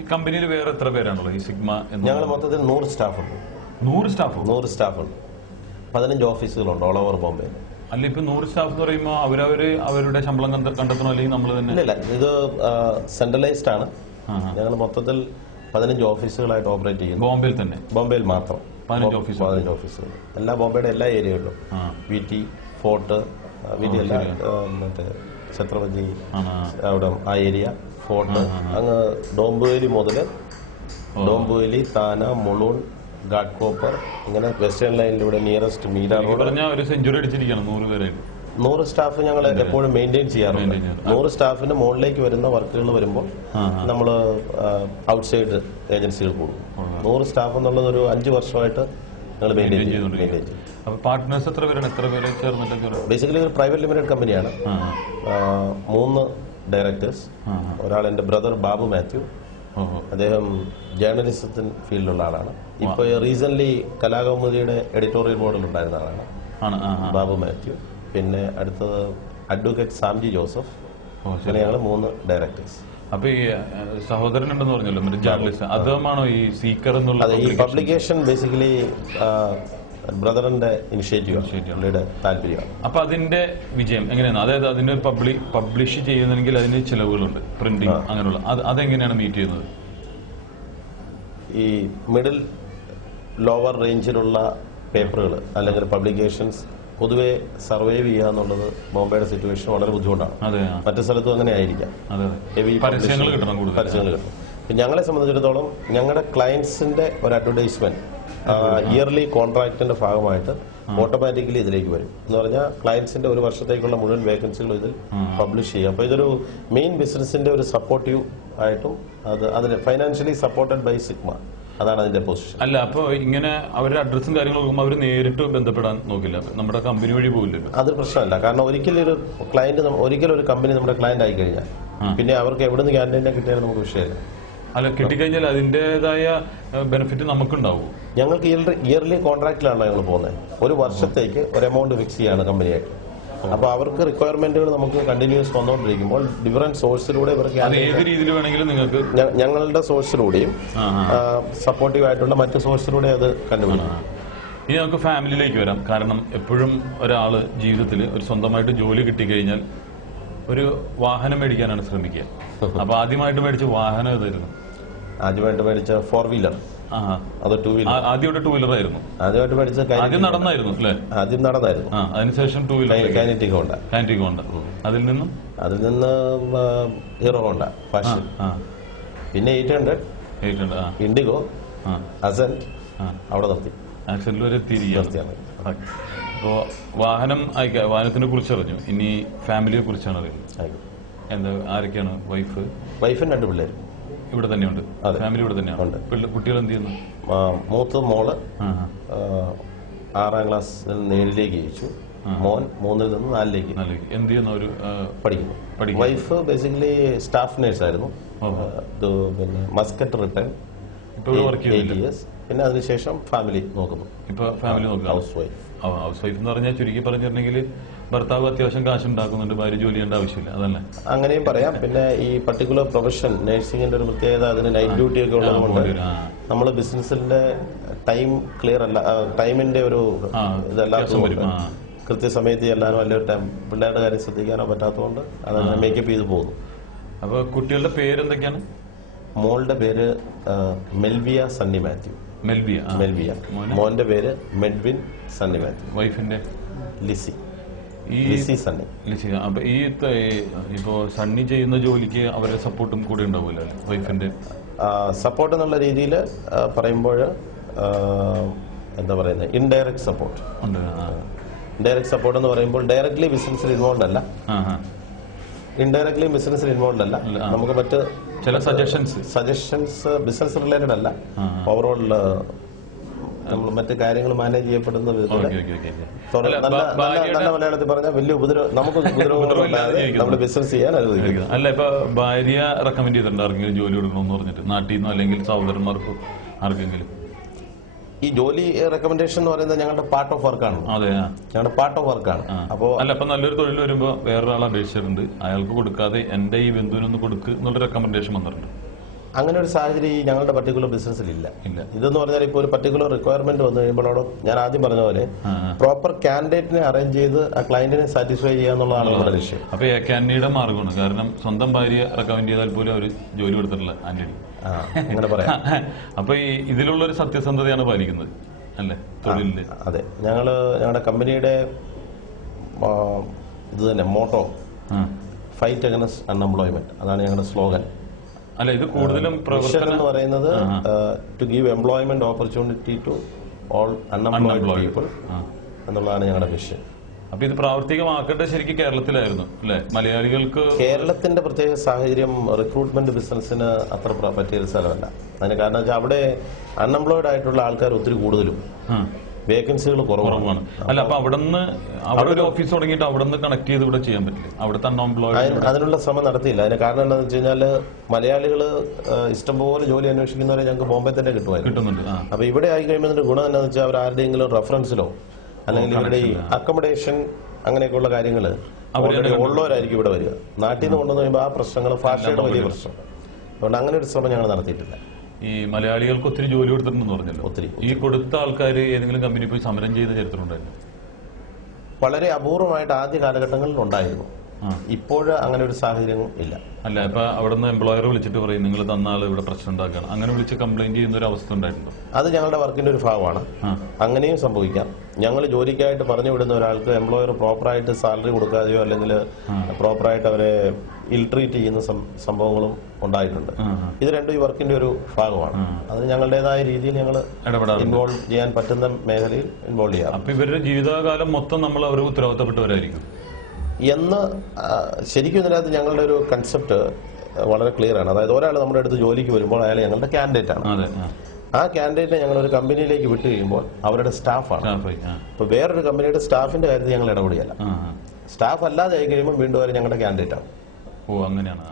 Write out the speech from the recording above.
ഈ കമ്പനിയിൽ വേറെ എത്ര പേരാണുള്ളത് ഈ സിഗ്മ? ഞങ്ങൾ മൊത്തത്തിൽ 100 സ്റ്റാഫുണ്ട്. 100 സ്റ്റാഫ്? 100 സ്റ്റാഫുണ്ട്. 15 ഓഫീസുകളുണ്ട് ഓൾ ഓവർ ബോംബെ. അല്ല, ഇപ്പൊ 100 സ്റ്റാഫ് എന്ന് പറയുമ്പോൾ അവരുടെ ശമ്പളം കണ്ടെത്തണോ അല്ലെങ്കിൽ നമ്മൾ തന്നെ? ഇല്ല, ഇത് സെൻട്രലൈസ്ഡ് ആണ്. ഞങ്ങൾ മൊത്തത്തിൽ 15 ഓഫീസുകളായിട്ട് ഓപ്പറേറ്റ് ചെയ്യുന്നു. ബോംബെയിൽ തന്നെ? ബോംബെയിൽ മാത്രം 15 ഓഫീസുകൾ. ബോംബെയുടെ എല്ലാ ഏരിയകളിലും. വിടി, ഫോർട്ട്, വിടി അല്ല, മറ്റേ ഛത്രപതി അവിടെ ആ ഏരിയ, ഫോർട്ട്, അങ്ങ് ഡോംബുവേലി മുതൽ ഡോംബുവേലി, താന, മുളൂൺ, ഗാഡ്കോപ്പർ, ഇങ്ങനെ വെസ്റ്റേൺ ലൈനിലൂടെ നിയറസ്റ്റ് മീര റോഡ്. സെഞ്ചുറി അടിച്ചിരിക്കണം 100 പേരെ. 100 സ്റ്റാഫ് ഞങ്ങൾ എപ്പോഴും മെയിൻറ്റെയിൻ ചെയ്യാറുണ്ട്. 100 സ്റ്റാഫിന് മുകളിലേക്ക് വരുന്ന വർക്കുകൾ വരുമ്പോൾ നമ്മൾ ഔട്ട്സൈഡ് ഏജൻസികൾ കൂടും. 100 സ്റ്റാഫ് എന്നുള്ളത് ഒരു 5 വർഷമായിട്ട് ഞങ്ങൾ മെയിൻറ്റെയിൻ ചെയ്യും. പാർട്ട്നേഴ്സ് എത്ര പേരാണ്? എത്ര പേര് ചേർന്നിട്ട്? ബേസിക്കലി ഒരു പ്രൈവറ്റ് ലിമിറ്റഡ് കമ്പനിയാണ്. 3 ഡയറക്ടേഴ്സ്. ഒരാൾ എൻ്റെ ബ്രദർ ബാബു മാത്യു. അദ്ദേഹം ജേർണലിസത്തിന് ഫീൽഡിലുള്ള ആളാണ്. ഇപ്പൊ റീസെന്റ് കലാകൗമുദിയുടെ എഡിറ്റോറിയൽ ബോർഡിൽ ഉണ്ടായിരുന്ന ആളാണ് ബാബു മാത്യു. പിന്നെ അടുത്തത് അഡ്വക്കേറ്റ് സാംജി ജോസഫ്. അങ്ങനെ ഞങ്ങൾ 3 ഡയറക്ടേഴ്സ്. അപ്പൊ ഈ സഹോദരൻ ഉണ്ടെന്ന് പറഞ്ഞല്ലോ, ജേർണലിസ്റ്റ്, അതുമാണോ ഈ സീക്കർ എന്നുള്ള? ഈ പബ്ലിക്കേഷൻ ബേസിക്കലി ബ്രദറിന്റെ ഇനിഷ്യേറ്റീവ്, താല്പര്യമാണ്. അപ്പൊ അതിന്റെ വിജയം എങ്ങനെയാണ്? അതായത് അതിന്റെ പബ്ലിഷ് ചെയ്യുന്നെങ്കിൽ അതിന് ചിലവുകളുണ്ട്, പ്രിന്റിംഗ് അങ്ങനെയുള്ള. അതെങ്ങനെയാണ് മീറ്റ് ചെയ്യുന്നത്? ഈ മിഡിൽ ലോവർ റേഞ്ചിലുള്ള പേപ്പറുകൾ അല്ലെങ്കിൽ പബ്ലിക്കേഷൻസ് പൊതുവെ സർവൈവ് ചെയ്യുക എന്നുള്ളത് ബോംബെയുടെ സിറ്റുവേഷൻ വളരെ ബുദ്ധിമുട്ടാണ്. മറ്റു സ്ഥലത്തും അങ്ങനെ ആയിരിക്കാം. ഹെവി പരസ്യങ്ങൾ കിട്ടും. ഞങ്ങളെ സംബന്ധിച്ചിടത്തോളം ഞങ്ങളുടെ ക്ലയൻസിന്റെ ഒരു അഡ്വർടൈസ്മെന്റ് ഇയർലി കോൺട്രാക്ടിന്റെ ഭാഗമായിട്ട് ഓട്ടോമാറ്റിക്കലി ഇതിലേക്ക് വരും. എന്ന് പറഞ്ഞാൽ ക്ലയൻസിന്റെ ഒരു വർഷത്തേക്കുള്ള മുഴുവൻ വേക്കൻസികളും ഇതിൽ പബ്ലിഷ് ചെയ്യും. അപ്പൊ ഇതൊരു മെയിൻ ബിസിനസിന്റെ ഒരു സപ്പോർട്ടീവ് ആയിട്ടും അതിന് ഫൈനാൻഷ്യലി സപ്പോർട്ടഡ് ബൈ സിഗ്മ. അതാണ് അതിന്റെ പൊസിഷൻ. അല്ല, അപ്പൊ ഇങ്ങനെ അവരുടെ അഡ്രസ്സും കാര്യങ്ങളും നോക്കുമ്പോൾ അവർ നേരിട്ട് ബന്ധപ്പെടാൻ നോക്കില്ല, നമ്മുടെ കമ്പനി വഴി പോകില്ലല്ലോ? അതൊരു പ്രശ്നമല്ല. കാരണം ഒരിക്കലും ഒരു കമ്പനി നമ്മുടെ ക്ലയന്റ് ആയി കഴിഞ്ഞാൽ പിന്നെ അവർക്ക് എവിടെ നിന്ന് ക്യാൻറ്റീനെ കിട്ടിയാലും നമുക്ക് വിഷയമില്ല. അല്ല, കിട്ടിക്കഴിഞ്ഞാൽ അതിന്റേതായ ബെനിഫിറ്റ് നമുക്കുണ്ടാവും. ഞങ്ങൾക്ക് ഇയർലി കോൺട്രാക്റ്റിലാണ് ഞങ്ങൾ പോകുന്നത്. ഒരു വർഷത്തേക്ക് ഒരു എമൗണ്ട് ഫിക്സ് ചെയ്യാണ് കമ്പനിയായിട്ട്. അപ്പൊ അവർക്ക് റിക്വയർമെന്റുകൾ നമുക്ക് കണ്ടിന്യൂസ് വന്നുകൊണ്ടിരിക്കുമ്പോൾ ഡിഫറെന്റ് സോഴ്സിലൂടെ ഇവർക്ക് ഏത് രീതിയിൽ വേണമെങ്കിലും നിങ്ങൾക്ക് ഞങ്ങളുടെ സോഴ്സിലൂടെയും സപ്പോർട്ടീവ് ആയിട്ടുള്ള മറ്റു സോഴ്സിലൂടെ അത് കണ്ടുപിടിക്കും. ഇനി നമുക്ക് ഫാമിലിയിലേക്ക് വരാം. കാരണം എപ്പോഴും ഒരാള് ജീവിതത്തിൽ ഒരു സ്വന്തമായിട്ട് ജോലി കിട്ടിക്കഴിഞ്ഞാൽ ഒരു വാഹനം മേടിക്കാനാണ് ശ്രമിക്കുക. അപ്പൊ ആദ്യമായിട്ട് മേടിച്ച വാഹനം ഏതായിരുന്നു? ആദ്യമായിട്ട് മേടിച്ച 4 വീലർ. അത് 2 വീലർ. ആദ്യമായിട്ട് 2 വീലർ ആയിരുന്നു. ആദ്യമായിട്ട് മേടിച്ച ആദ്യം നടന്നായിരുന്നു അല്ലേ? ആദ്യം നടന്നായിരുന്നു. അതിനുശേഷം 2 വീലർ കാനറ്റിക് ഹോണ്ട. അതിൽ നിന്ന് ഹീറോ ഹോണ്ട ഫാഷൻ, പിന്നെ 800, ഇൻഡിഗോ, അസെന്റ്. അവിടെ നിർത്തി. ആക്സിഡന്റിൽ വരെ എത്തിയിരിക്കുകയാണ്. അപ്പോൾ വാഹനത്തിനെ കുറിച്ച് അറിഞ്ഞു. ഇനി ഫാമിലിയെ കുറിച്ചാണ് അറിയുന്നത്. എന്താ, ആരൊക്കെയാണ്? വൈഫും 2 പിള്ളേരും ഇവിടെ തന്നെയുണ്ട്. ഫാമിലി ഇവിടെ തന്നെയാണ്. കുട്ടികൾ എന്ത് ചെയ്യുന്നു? മൂത്ത മോള് 6ാം ക്ലാസ്സിൽ 7ലേക്ക് ജയിച്ചു. മോൻ 3ൽ നിന്ന് 4ലേക്ക്. എന്ത് ചെയ്യുന്നു? അവർ പഠിക്കുന്നു. വൈഫ് ബേസിക്കലി സ്റ്റാഫ് നേഴ്സ് ആയിരുന്നു. പിന്നെ മസ്കറ്റ് റിട്ടേൺ 8 years. പിന്നെ അതിനുശേഷം ഫാമിലി നോക്കുന്നു. ഇപ്പൊ ഫാമിലി നോക്കുക. ഹൗസ് വൈഫ് എന്ന് പറഞ്ഞാൽ ചുരുക്കി പറഞ്ഞിട്ടുണ്ടെങ്കിൽ ഭർത്താവ് അത്യാവശ്യം കാശുണ്ടാക്കുന്നുണ്ട്, ഭാര്യ ജോലി ചെയ്യേണ്ട ആവശ്യമില്ല, അതല്ലേ? അങ്ങനെയും പറയാം. പിന്നെ ഈ പർട്ടിക്കുലർ പ്രൊഫഷൻ നഴ്സിംഗിന്റെ ഒരു പ്രത്യേകത, അതിന് നൈറ്റ് ഡ്യൂട്ടി ഒക്കെ ഉള്ളതുകൊണ്ട് നമ്മൾ ബിസിനസിന്റെ ടൈം ക്ലിയർ അല്ല, ടൈമിന്റെ ഒരു ഇതല്ലാത്തതുകൊണ്ട് കൃത്യസമയത്ത് ചെല്ലാനോ അല്ലെങ്കിൽ പിള്ളേരുടെ കാര്യം ശ്രദ്ധിക്കാനോ പറ്റാത്തതുകൊണ്ട് അതങ്ങനെ മേക്കപ്പ് ചെയ്ത് പോകുന്നു. അപ്പൊ കുട്ടികളുടെ പേരെന്തൊക്കെയാണ്? മോളുടെ പേര് മെൽവിയ സണ്ണി മാത്യു. മെൽവിയ. മോന്റെ പേര് മെഡ്വിൻ സണ്ണി മാത്യു. വൈഫിന്റെ ലിസി സണ്ണി. അപ്പൊ ഇപ്പോ സണ്ണി ചെയ്യുന്ന ജോലിക്ക് അവരുടെ സപ്പോർട്ടും കൂടെ ഉണ്ടാവുമല്ലോ വൈഫിന്റെ? സപ്പോർട്ട് എന്നുള്ള രീതിയിൽ പറയുമ്പോൾ എന്താ പറയുന്നത്, ഇൻഡയറക്ട് സപ്പോർട്ട്. ഇൻഡയറക്ട് സപ്പോർട്ട് എന്ന് പറയുമ്പോൾ ഡയറക്ട്ലി ബിസിനസ്സിൽ ഇൻവോൾവ് അല്ല, ഇൻഡയറക്ട്ലി ബിസിനസ്സിൽ ഇൻവോൾവ് അല്ല. നമുക്ക് മറ്റ് ചില സജഷൻസ് ബിസിനസ് റിലേറ്റഡ് അല്ല, ഓവറോൾ നമ്മൾ മറ്റു കാര്യങ്ങൾ മാനേജ് ചെയ്യപ്പെടുന്ന വിധത്തിൽ നല്ല മലയാളത്തിൽ പറഞ്ഞാൽ വലിയ ഉപദ്രവം, നമുക്ക് ഉപദ്രവം നമ്മൾ ബിസിനസ് ചെയ്യാൻ അനുവദിക്കും. അല്ല, ഇപ്പൊ ഭാര്യ റെക്കമെൻഡ് ചെയ്തിട്ടുണ്ട് ആർക്കെങ്കിലും ജോലി കൊടുക്കണമെന്ന് പറഞ്ഞിട്ട്, നാട്ടിൽ നിന്നോ അല്ലെങ്കിൽ സഹോദരന്മാർക്കോ ആർക്കെങ്കിലും? ഈ ജോലി റെക്കമെൻഡേഷൻ എന്ന് പറയുന്നത് ഞങ്ങളുടെ പാർട്ട് ഓഫ് വർക്കാണ്. അതെ, ഞങ്ങളുടെ പാർട്ട് ഓഫ് വർക്കാണ്. അപ്പൊ നല്ലൊരു തൊഴിൽ വരുമ്പോ വേറൊരാൾ അപേക്ഷിച്ചിട്ടുണ്ട്, അയാൾക്ക് കൊടുക്കാതെ എന്റെ ഈ ബന്ധുവിനൊന്ന് കൊടുക്ക് എന്നുള്ള റെക്കമെൻഡേഷൻ വന്നിട്ടുണ്ട്. അങ്ങനെ ഒരു സാഹചര്യം ഈ ഞങ്ങളുടെ പർട്ടിക്കുലർ ബിസിനസ്സിലില്ല. ഇതെന്ന് പറഞ്ഞാൽ ഇപ്പോൾ ഒരു പർട്ടിക്കുലർ റിക്വയർമെന്റ് വന്നു കഴിയുമ്പോഴോട് ഞാൻ ആദ്യം പറഞ്ഞ പോലെ പ്രോപ്പർ കാൻഡിഡേറ്റിനെ അറേഞ്ച് ചെയ്ത് ആ ക്ലയന്റിനെ സാറ്റിസ്ഫൈ ചെയ്യുക എന്നുള്ളതാണ് നമ്മുടെ ലക്ഷ്യം. അപ്പൊ കാൻഡിയുടെ മാർഗമാണ്. കാരണം സ്വന്തം ഭാര്യ റെക്കമെൻഡ് ചെയ്താൽ പോലും അവർ ജോലി കൊടുത്തിട്ടില്ല ആന്റണി. അങ്ങനെ പറയാം. അപ്പൊ ഈ ഇതിലുള്ള ഒരു സത്യസന്ധതയാണ് പാലിക്കുന്നത് അല്ലേ തൊഴിലില്? അതെ, ഞങ്ങളുടെ കമ്പനിയുടെ ഇത് തന്നെ മോട്ടോ ഫൈറ്റ് അഗൈൻസ്റ്റ് അൺഎംപ്ലോയ്മെന്റ്, അതാണ് ഞങ്ങളുടെ സ്ലോഗൻ. അല്ല, ഇത് കൂടുതലും പ്രൊഫഷൻ എന്ന് പറയുന്നത് to give employment opportunity to all unemployed people എന്നുള്ളതാണ് ഞങ്ങളുടെ മിഷൻ. അപ്പൊ ഇത് പ്രാവർത്തികമാക്കേണ്ടത് ശരിക്കും കേരളത്തിലായിരുന്നു അല്ലെ? മലയാളികൾക്ക് കേരളത്തിന്റെ പ്രത്യേക സാഹചര്യം റിക്രൂട്ട്മെന്റ് ബിസിനസ്സിന് അത്ര പറ്റിയൊരു സ്ഥലമല്ല. അതിന് കാരണം വെച്ചാൽ അവിടെ അൺഎംപ്ലോയ്ഡ് ആയിട്ടുള്ള ആൾക്കാർ ഒത്തിരി കൂടുതലും വേക്കൻസികൾ കുറവാണ്. അല്ല, അപ്പൊ അവിടെ ഒരു ഓഫീസ് തുടങ്ങിയിട്ട് അവിടെ നിന്ന് കണക്ട് ചെയ്ത് ഇവിടെ ചെയ്യാൻ പറ്റില്ല? അവിടുത്തെ അൺഎംപ്ലോയ്ഡ് അതിനുള്ള ശ്രമം നടത്തിയില്ല. അതിന് കാരണം എന്താണെന്ന് വെച്ച് കഴിഞ്ഞാൽ മലയാളികൾ ഇഷ്ടംപോലെ ജോലി അന്വേഷിക്കുന്നവരെ ഞങ്ങൾക്ക് ബോംബെ തന്നെ കിട്ടുന്നുണ്ട്. അപ്പൊ ഇവിടെ ആയി കഴിയുമ്പോൾ ഗുണം എന്താണെന്ന് വെച്ചാൽ അവർ ആരുടെയെങ്കിലും റെഫറൻസിലോ അല്ലെങ്കിൽ ഇവരുടെ ഈ അക്കോമഡേഷൻ അങ്ങനെയൊക്കെയുള്ള കാര്യങ്ങൾ ഉള്ളവരായിരിക്കും ഇവിടെ വരിക. നാട്ടിൽ നിന്ന് കൊണ്ടുവന്ന് കഴിയുമ്പോൾ ആ പ്രശ്നങ്ങൾ ഭാഷയുടെ വലിയ പ്രശ്നം. അതുകൊണ്ട് അങ്ങനെ ഒരു ശ്രമം ഞങ്ങൾ നടത്തിയിട്ടില്ല. ഈ മലയാളികൾക്ക് ഒത്തിരി ജോലി കൊടുത്തിട്ടുണ്ടെന്ന് പറഞ്ഞല്ലോ. ഒത്തിരി. ഈ കൊടുത്ത ആൾക്കാർ ഏതെങ്കിലും കമ്പനി പോയി സമരം ചെയ്ത ചരിത്രമുണ്ടായിരുന്നു? വളരെ അപൂർവമായിട്ട് ആദ്യ കാലഘട്ടങ്ങളിൽ ഉണ്ടായിരുന്നു. ഇപ്പോൾ അങ്ങനെ ഒരു സാഹചര്യം ഇല്ല. അല്ല, ഇപ്പൊ അവിടുന്ന് എംപ്ലോയർ വിളിച്ചിട്ട് പറയും നിങ്ങൾ തന്ന ആൾ ഇവിടെ പ്രശ്നം ഉണ്ടാക്കുകയാണ്, അങ്ങനെ വിളിച്ച് കംപ്ലൈന്റ് ചെയ്യുന്ന ഒരു അവസ്ഥ ഉണ്ടായിട്ടുണ്ടോ? അത് ഞങ്ങളുടെ വർക്കിന്റെ ഒരു ഭാഗമാണ്. അങ്ങനെയും സംഭവിക്കാം. ഞങ്ങൾ ജോലിക്കായിട്ട് പറഞ്ഞു വിടുന്ന ഒരാൾക്ക് എംപ്ലോയർ പ്രോപ്പറായിട്ട് സാലറി കൊടുക്കാതെയോ അല്ലെങ്കിൽ പ്രോപ്പറായിട്ട് അവരെ ഇൽട്രീറ്റ് ചെയ്യുന്ന സംഭവങ്ങളും ഉണ്ടായിട്ടുണ്ട്. ഇത് രണ്ടും ഈ വർക്കിന്റെ ഒരു ഭാഗമാണ്. അത് ഞങ്ങളുടേതായ രീതിയിൽ ഞങ്ങൾ ഇൻവോൾവ് ചെയ്യാൻ പറ്റുന്ന മേഖലയിൽ ഇൻവോൾവ് ചെയ്യാം. അപ്പൊ ഇവരുടെ ജീവിതകാലം മൊത്തം നമ്മൾ അവർ ഉത്തരവാദിത്തപ്പെട്ടവരായിരിക്കും എന്ന് ശരിക്കും ഇതിനകത്ത് ഞങ്ങളുടെ ഒരു കൺസെപ്റ്റ് വളരെ ക്ലിയർ ആണ്. അതായത് ഒരാൾ നമ്മുടെ അടുത്ത് ജോലിക്ക് വരുമ്പോൾ അയാൾ ഞങ്ങളുടെ കാൻഡിഡേറ്റ് ആണ്. ആ കാൻഡിഡേറ്റിനെ ഞങ്ങൾ ഒരു കമ്പനിയിലേക്ക് വിട്ടു കഴിയുമ്പോൾ അവരുടെ സ്റ്റാഫാണ്. ഇപ്പൊ വേറൊരു കമ്പനിയുടെ സ്റ്റാഫിന്റെ കാര്യത്തിൽ ഞങ്ങൾ ഇടപെടുകയല്ല. സ്റ്റാഫ് അല്ലാതെ ആയി കഴിയുമ്പോൾ വീണ്ടും അവർ ഞങ്ങളുടെ കാൻഡിഡേറ്റ് ആണ്. ഓ, അങ്ങനെയാണ്.